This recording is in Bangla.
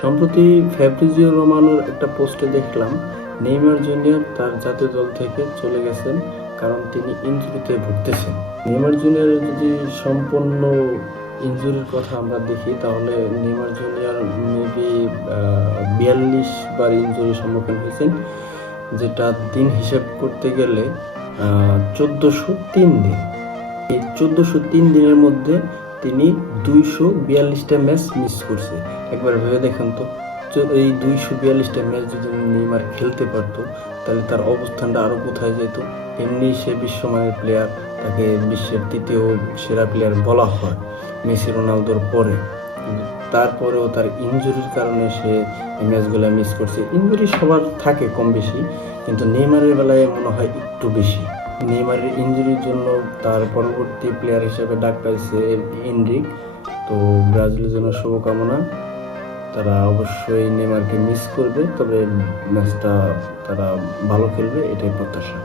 সম্প্রতি ফ্যাব্রিজিও রোমানোর একটা পোস্টে দেখলাম, নেইমার জুনিয়র তার জাতীয় দল থেকে চলে গেছেন কারণ তিনি ইনজুরিতে ভুগতেছেন। নেইমার জুনিয়রের যদি সম্পূর্ণ ইনজুরির কথা আমরা দেখি, তাহলে নেইমার জুনিয়র মেবি বিয়াল্লিশ বার ইনজুরির সম্মুখীন হয়েছেন, যেটা দিন হিসেব করতে গেলে চোদ্দোশো তিন দিন। এই চোদ্দোশো তিন দিনের মধ্যে তিনি দুইশো বিয়াল্লিশটা ম্যাচ মিস করছে। একবার ভেবে দেখেন তো এই দুইশো বিয়াল্লিশটা ম্যাচ যদি নেইমার খেলতে পারতো, তাহলে তার অবস্থানটা আরও কোথায় যেত? এমনি সে বিশ্বমানের প্লেয়ার তাকে বিশ্বের তৃতীয় সেরা প্লেয়ার বলা হয়, মেসি রোনালদোর পরে। তারপরেও তার ইনজুরির কারণে সে ম্যাচগুলো মিস করছে। ইনজুরি সবার থাকে কম বেশি, কিন্তু নেইমারের বেলায় মনে হয় একটু বেশি। নেইমারের ইঞ্জুরির জন্য তার পরবর্তী প্লেয়ার হিসেবে ডাক পাইছে এনরিক। তো ব্রাজিলের জন্য শুভকামনা। তারা অবশ্যই নেইমারকে মিস করবে, তবে ম্যাচটা তারা ভালো খেলবে, এটাই প্রত্যাশা।